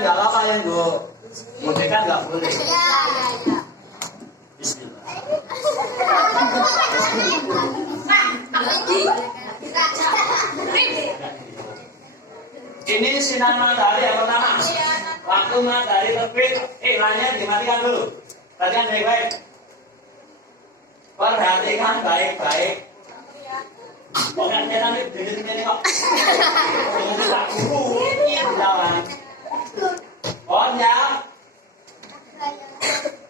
nggak apa-apa ya Bu. Boneka nggak boleh. Bismillah. Ini sinar matahari yang pertama. Waktu matahari terbit, iklannya dimatikan dulu. Perhatikan baik-baik. Perhatikan baik-baik. Bukan kita nanti begini kok. Ini tak guru. Jalan. Pokoknya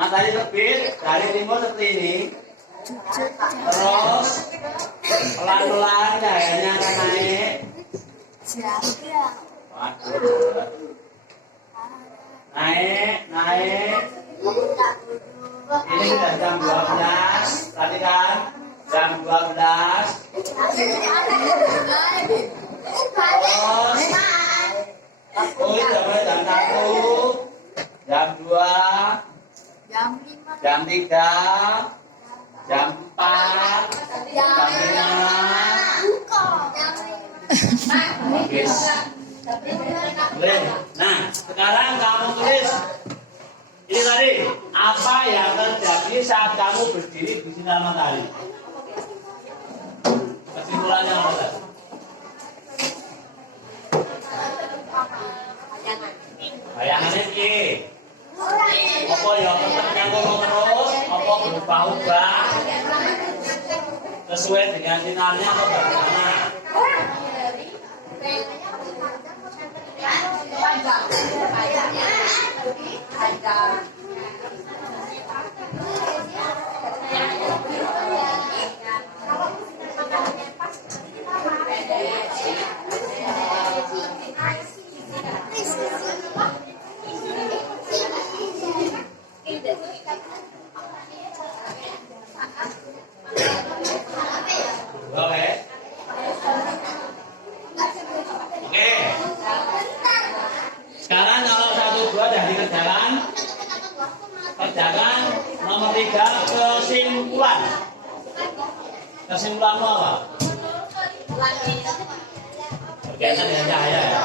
matahari terbit dari timur seperti ini. Terus pelan-pelan cahayanya akan naik. Naik. Ini sudah jam 12. Perhatikan, jam 12. Terus, ini sudah mulai jam 1, jam 2, jam 3, jam 4, jam 5. Oke. Nah, sekarang kamu tulis ini tadi apa yang terjadi saat kamu berdiri di sinar matahari. Kesimpulannya apa tadi? Bayangannya piye? Apa ya tetap nyangkul terus? Apa berubah-ubah? Sesuai dengan sinarnya atau bagaimana? Sekarang kalau 1, 2 sudah dikerjakan, kerjakan nomor 3 kesimpulan. Kesimpulanmu apa? Berkaitan dengan cahaya ya.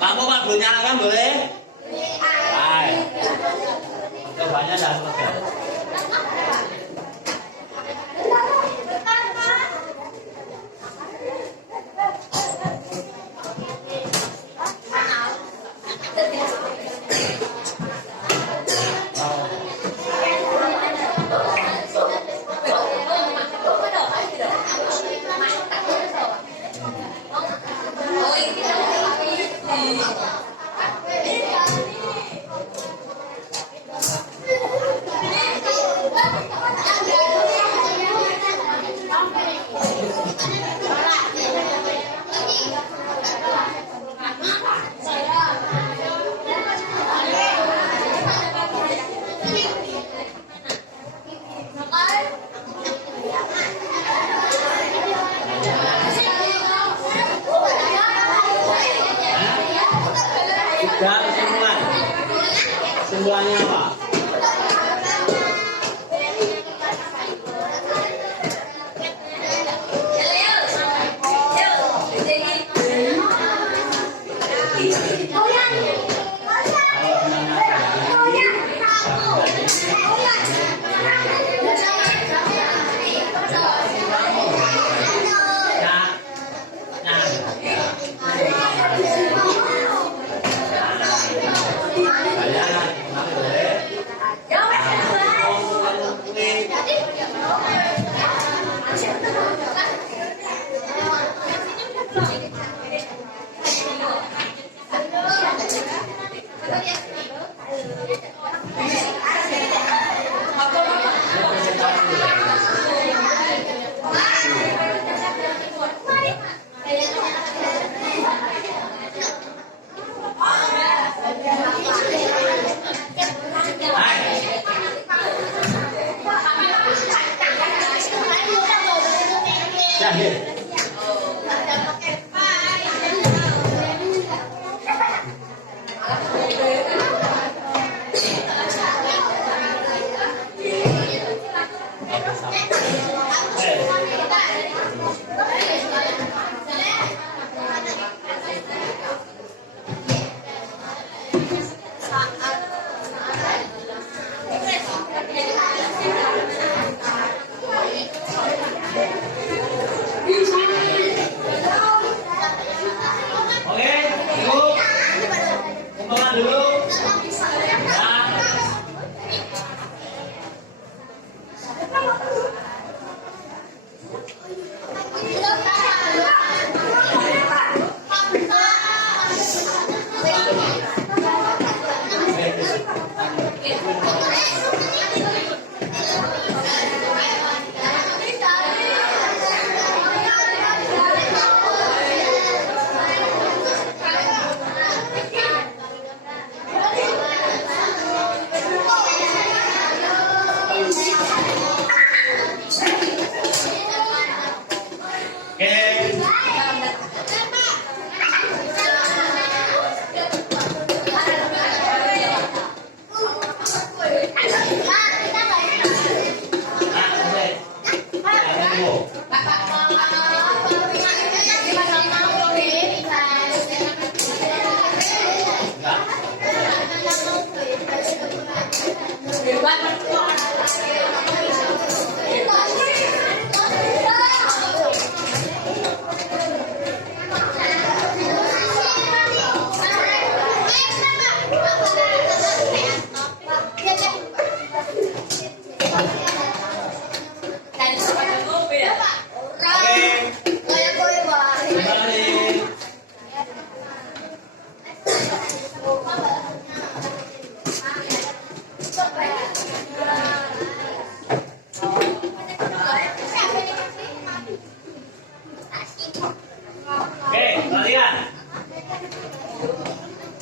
Lampu Pak belum nyalakan boleh? Baik. Cobanya dah selesai. Dan kesimpulannya apa?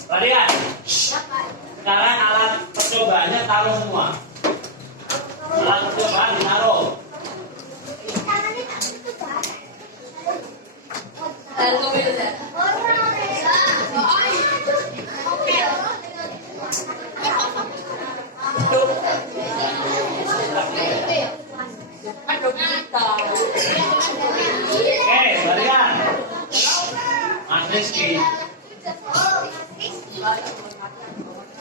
Perhatikan. Sekarang alat percobaannya taruh semua. Alat percobaan ditaruh. Oke, perhatikan. Mas Rizky.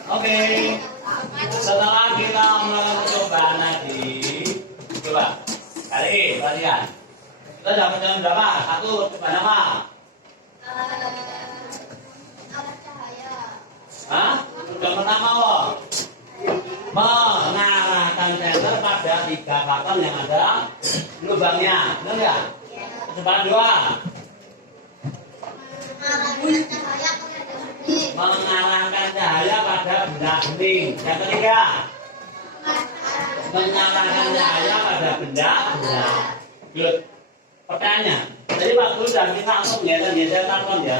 Oke, setelah kita melakukan percobaan tadi, coba kali perhatikan. Kita dapat jam berapa? Satu percobaan apa? Hah? Yang pertama loh, mengarahkan senter pada 3 karton yang ada lubangnya, benar nggak? Percobaan 2. Mengarahkan cahaya pada benda bening. Yang ketiga, mengarahkan cahaya pada benda bulat. Good. Pertanyaan. Jadi waktu dan kita langsung geser karton ya.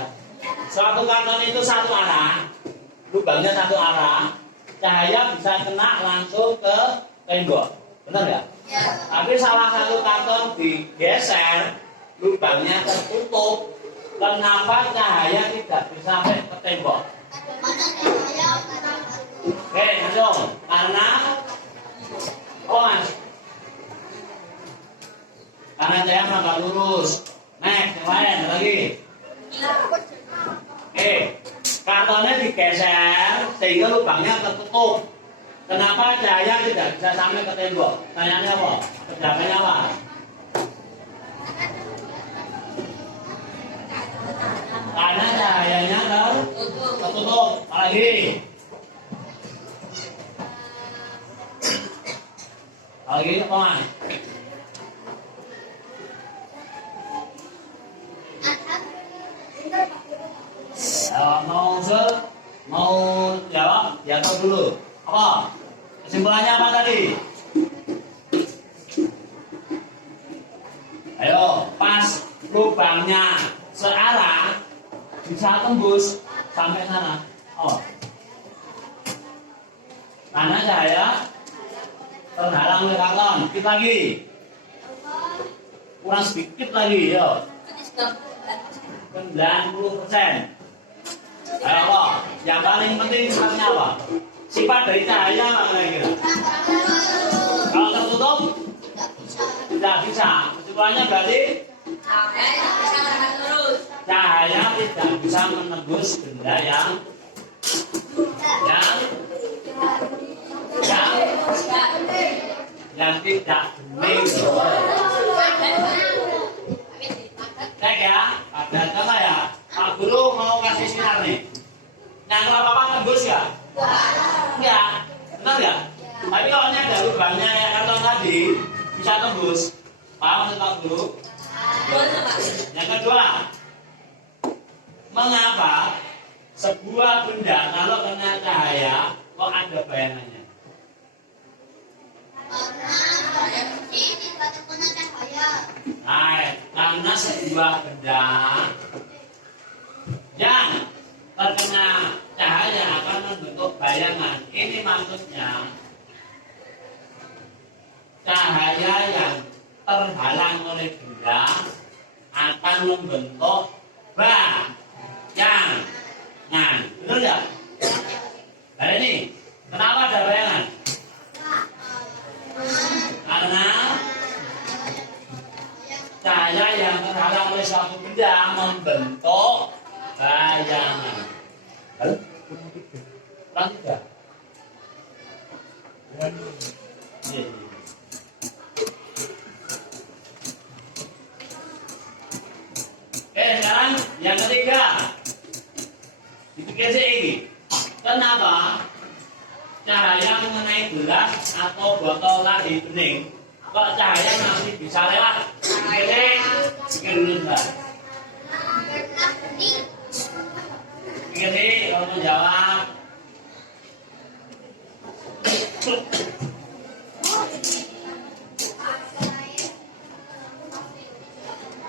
Suatu karton itu satu arah, lubangnya satu arah, cahaya bisa kena langsung ke tembok. Benar nggak? Ya. Tapi salah satu karton digeser, lubangnya tertutup. Kenapa cahaya tidak bisa sampai ke tembok? Oke, langsung. Karena mas. Karena cahaya nggak lurus. Next, yang lain lagi. Oke, kartonnya digeser sehingga lubangnya tertutup. Kenapa cahaya tidak bisa sampai ke tembok? Tanyanya apa? Jawabannya apa? Karena cahayanya tertutup. Lagi. Lagi apa mas? Mau jawab? diatur dulu. Apa? Kesimpulannya apa tadi? Ayo, pas lubangnya searah bisa tembus sampai sana. Oh. Karena cahaya terhalang oleh karton. Dikit lagi. Kurang sedikit lagi, yo. 90%. Ayo, apa? Yang paling penting sifatnya apa? Sifat dari cahaya apa kira-kira? Kalau tertutup, tidak bisa. Kesimpulannya berarti cahaya tidak bisa menembus benda yang tidak bening. Cek ya, ada contoh ya. Pak Guru mau kasih sinar nih. Nyangkut apa-apa tembus ya? Enggak, benar ya? Tapi kalau ini ada lubangnya yang karton tadi bisa tembus. Paham Pak Guru? Yang kedua, mengapa sebuah benda kalau kena cahaya kok ada bayangannya? Karena sebuah benda yang terkena cahaya akan membentuk bayangan. Ini maksudnya cahaya yang terhalang oleh benda akan membentuk bayangan. Benar nggak? Nah ini, kenapa ada bayangan? Karena cahaya yang terhalang oleh suatu benda membentuk bayangan. Halo? Kurang tiga? Iya. Oke, sekarang yang ketiga. Dipikir ini. Kenapa cahaya mengenai gelas atau botol tadi bening, kok cahaya masih bisa lewat? Pikir dulu Mbak. Pikir nih kalau mau jawab.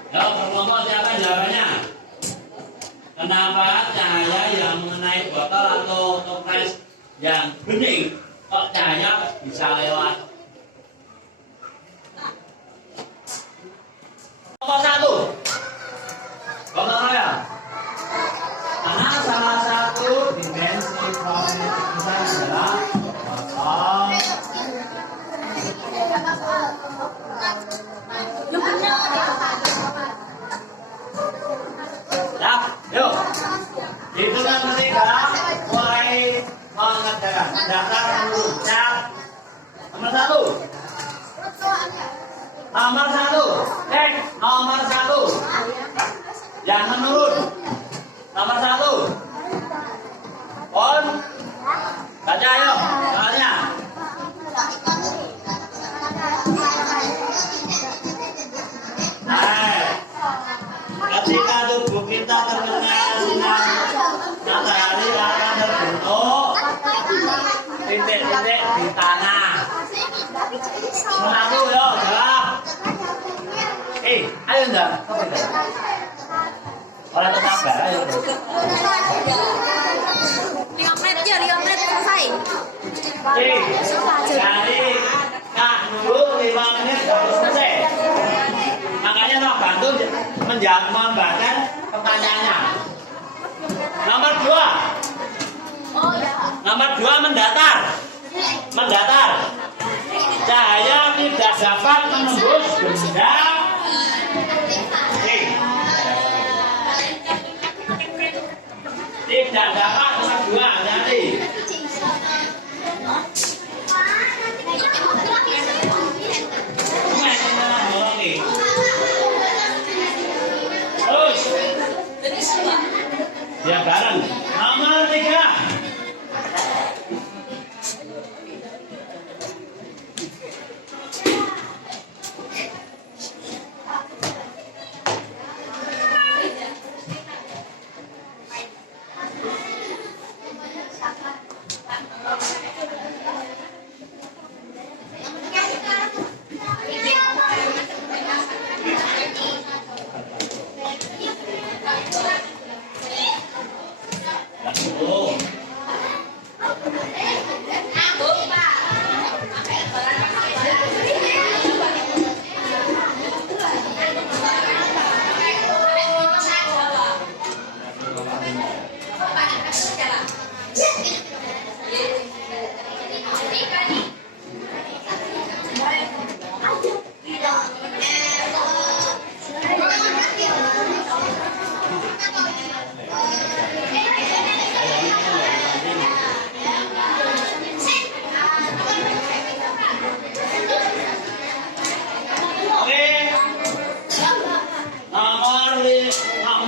Ya, pertama siapa jawabannya? Kenapa cahaya yang mengenai botol atau toples yang bening kok cahaya bisa lewat? Nomor satu, nomor ya. Karena salah satu dimensi magnetik kita adalah botol. Ya, yuk. Hitungan ketiga mulai mengerjakan daftar dulu. Siap. Nomor satu. Nomor satu. Cek nomor satu. Yang menurun. Nomor satu. On. Baca yuk. Soalnya. Ketika tubuh kita terkena sinar matahari akan terbentuk titik-titik di tanah. Satu yo, jawab. Ayo enggak? Orang tetangga, ayo. 5 menit ya, 5 menit selesai. Jadi Kak dulu 5 menit harus selesai. Makanya tak bantu membacakan pertanyaannya. Nomor 2. Nomor 2 mendatar. Mendatar. Cahaya tidak dapat menembus benda. Tidak dapat nomor 2 jadi. Terus. Ya bareng. Nomor 3.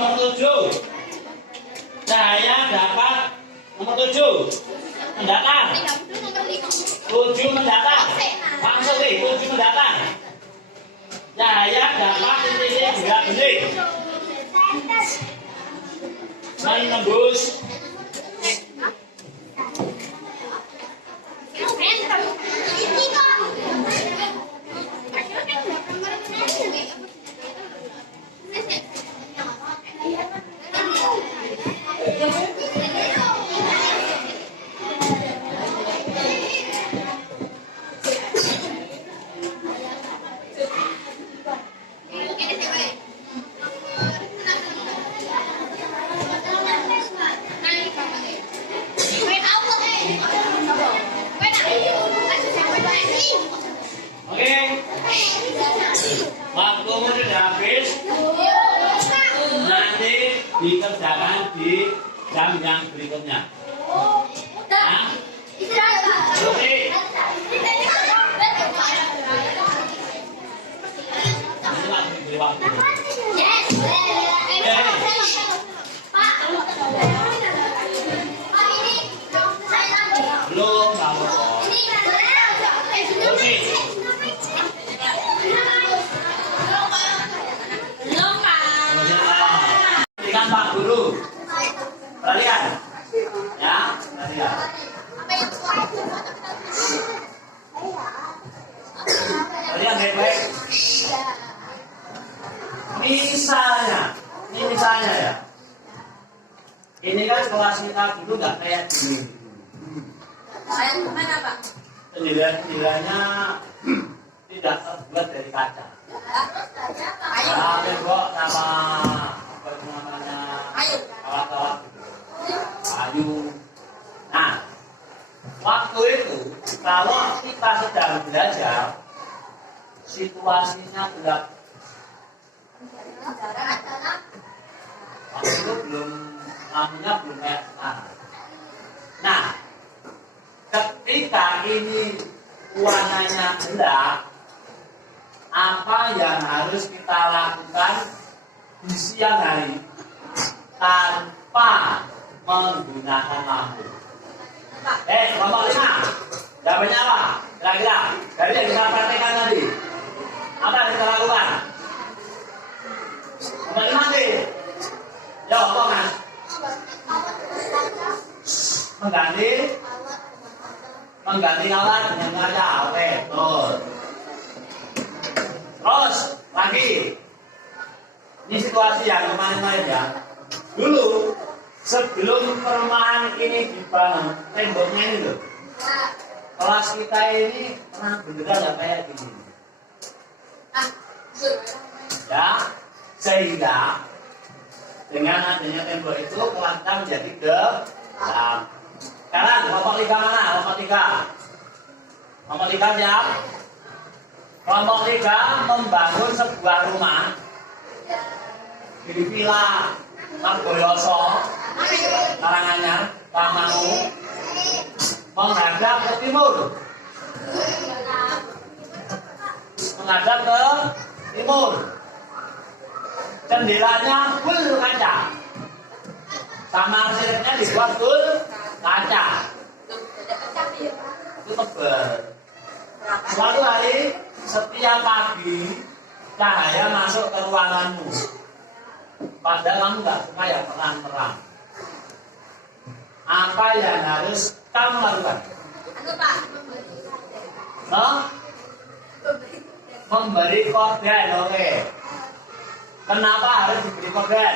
Nomor 7. Cahaya dapat nomor 7. Mendatar. 7 mendatar. Masuk nih, 7 mendatar. Cahaya dapat titik gerak bening. Menembus. Oke, waktumu sudah habis. Nanti dikerjakan di jam yang berikutnya. Nah, oke. Ini waktu diberi waktu. Belum, kamu kok. Oke. Berikan Pak Guru. Perhatian. Ya, perhatian. Perhatian baik-baik. Ini misalnya ya. Ini kan kelas kita dulu nggak kayak gini. Jendela-jendelanya tidak terbuat dari kaca. Nah, tembok sama apa itu namanya kawat-kawat kayu. Nah, waktu itu kalau kita sedang belajar, situasinya gelap. Waktu itu lampunya belum kayak sekarang. Nah, ketika ini warnanya gelap, apa yang harus kita lakukan di siang hari tanpa menggunakan lampu? Kelompok 5. Jawabannya apa? Kira-kira dari yang kita praktekkan tadi, apa yang kita lakukan? Kelompok 5 sih. Jawab, Thomas. Mengganti alat dengan kaca. Oke, betul. Terus lagi, ini situasi yang kemarin-kemarin ya. Dulu sebelum perumahan ini dibangun, temboknya ini loh. Kelas kita ini pernah beneran nggak kayak gini. Ya, sehingga dengan adanya tembok itu kelas kita menjadi gelap. Sekarang kelompok 3 mana? Kelompok 3. Kelompok 3 siap? Kelompok 3 membangun sebuah rumah di Villa Margoyoso, Karanganyar, Tamangu, menghadap ke timur. Menghadap ke timur. Jendelanya full kaca. Kamar siripnya dibuat full kaca. Itu tebal. Suatu hari setiap pagi cahaya masuk ke ruanganmu. Padahal kamu nggak suka ya terang-terang. Apa yang harus kamu lakukan? Memberi korden, oke. Kenapa harus diberi korden?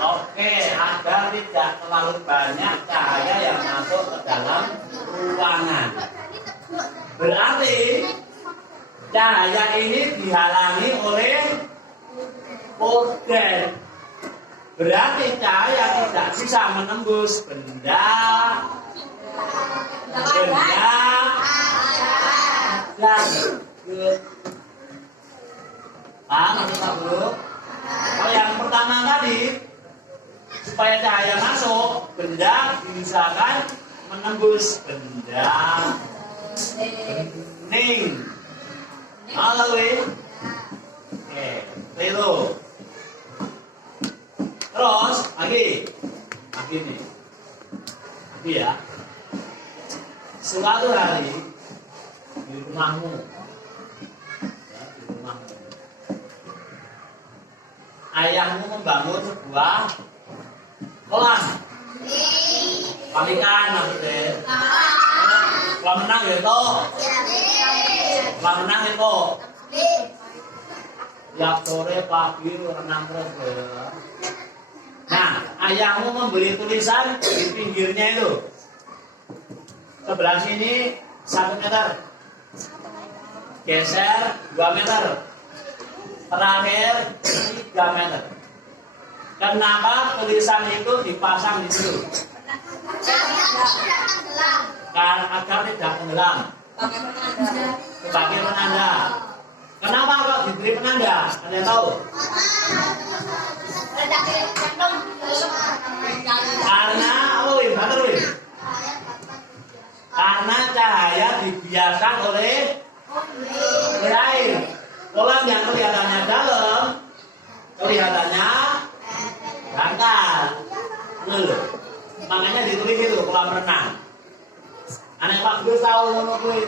Oke, agar tidak terlalu banyak cahaya yang masuk ke dalam ruangan. Berarti cahaya ini dihalangi oleh korden. Berarti cahaya tidak bisa menembus benda dan paham atau belum? Kalau yang pertama tadi, supaya cahaya masuk, benda diusahakan menembus benda bening. Halo, oke, itu. Terus lagi nih, lagi ya. Suatu hari di rumahmu, ya, di rumahmu, ayahmu membangun sebuah kolam ikan maksudnya. Kolam renang gitu. Kolam renang itu. Tiap sore pagi renang terus ya. Nah, ayahmu memberi tulisan di pinggirnya itu. Sebelah sini 1 meter. Geser 2 meter. Terakhir 3 meter. Kenapa tulisan itu dipasang di situ? Karena agar tidak tenggelam. Sebagai penanda. Kenapa kok diberi penanda? Ada yang tahu? Karena karena cahaya dibiarkan oleh air. Kolam yang kelihatannya dalam, kelihatannya dangkal. Makanya ditulis itu kolam renang. Anak Pak Gus tahu ngono kuwi.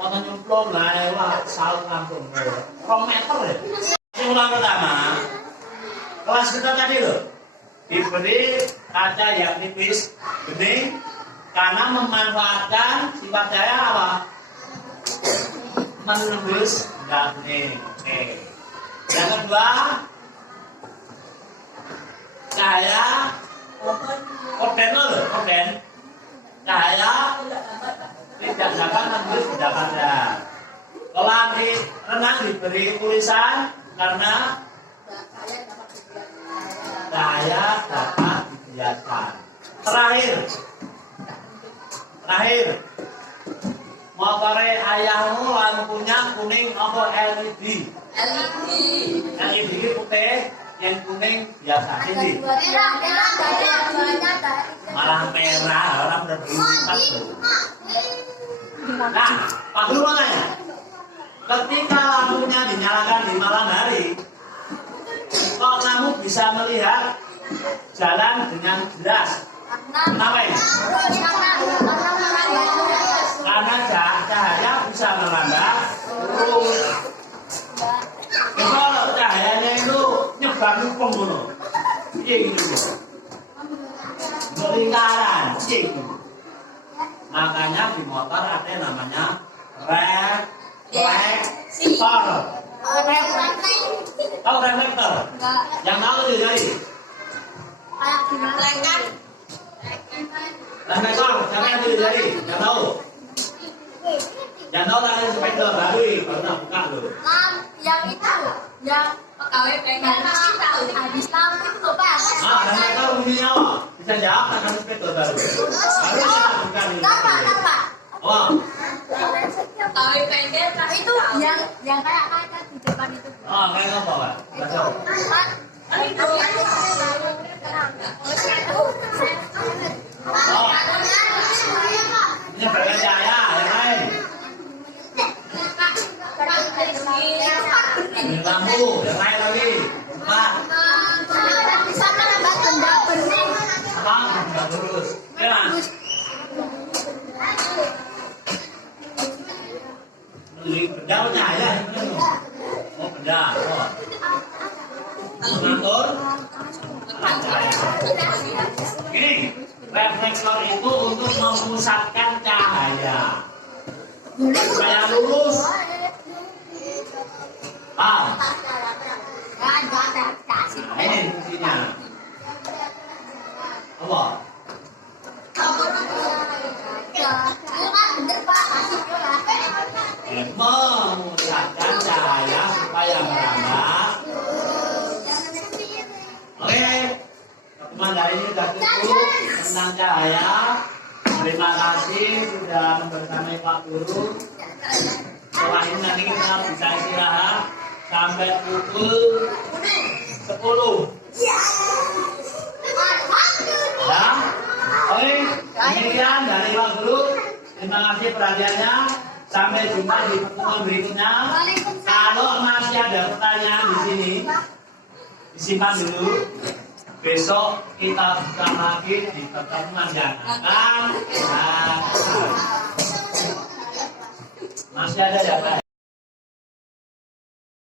Foto nyemplung lah, wah saut langsung. 2 meter ya. Ulang pertama, kelas kita tadi loh, diberi kaca yang tipis, bening, karena memanfaatkan sifat cahaya apa? Menembus benda bening. Oke. Yang kedua, cahaya korden. Cahaya tidak dapat menembus benda pada. Kolam renang diberi tulisan karena cahaya dapat dibiarkan. Terakhir, motore ayahmu lampunya kuning apa LED? LED putih, yang kuning biasa ini. Malah merah, orang berbintang. Nah, Pak Guru mau tanya, ketika lampunya dinyalakan di malam hari, kok kamu bisa melihat jalan dengan jelas? Kenapa ya? Karena cahaya bisa merambah terus. Kalau cahayanya itu nyebrang pembunuh, iya gitu. Berlingkaran, iya gitu. Makanya di motor ada yang namanya reflektor. Tahu reflektor? Yang tahu dari? Reflektor, siapa yang dari? Yang tahu? Yang tahu tadi reflektor baru, baru nak buka loh. Yang itu, yang pegawai pengen habis lampu itu Pak. Reflektor bunyinya apa? Bisa jawab akan reflektor baru. Baru kita buka nih. Apa? Oh. Pegawai pengen itu yang kayak kaca di depan itu. Oh, kayak apa Pak? Nggak tahu. Ini bercahaya, yang lain. Ini lampu, yang lain lagi. Pak. Bisa menambah benda bening. Apa? Nggak lurus. Ya. Benda cahaya. Oh, benda. Oh. Mengatur. Ini reflektor itu untuk memusatkan cahaya supaya lurus. Nah, ini fungsinya. Apa? Memusatkan cahaya supaya merambah. Oh sudah cukup tentang cahaya. Terima kasih sudah membersamai Pak Guru. Setelah ini nanti kita bisa istirahat sampai pukul 10. Ya, oke, demikian dari Pak Guru. Terima kasih perhatiannya. Sampai jumpa di pertemuan berikutnya. Kalau masih ada pertanyaan di sini, disimpan dulu. Besok kita buka lagi di pertemuan yang akan datang. Masih ada ya Pak?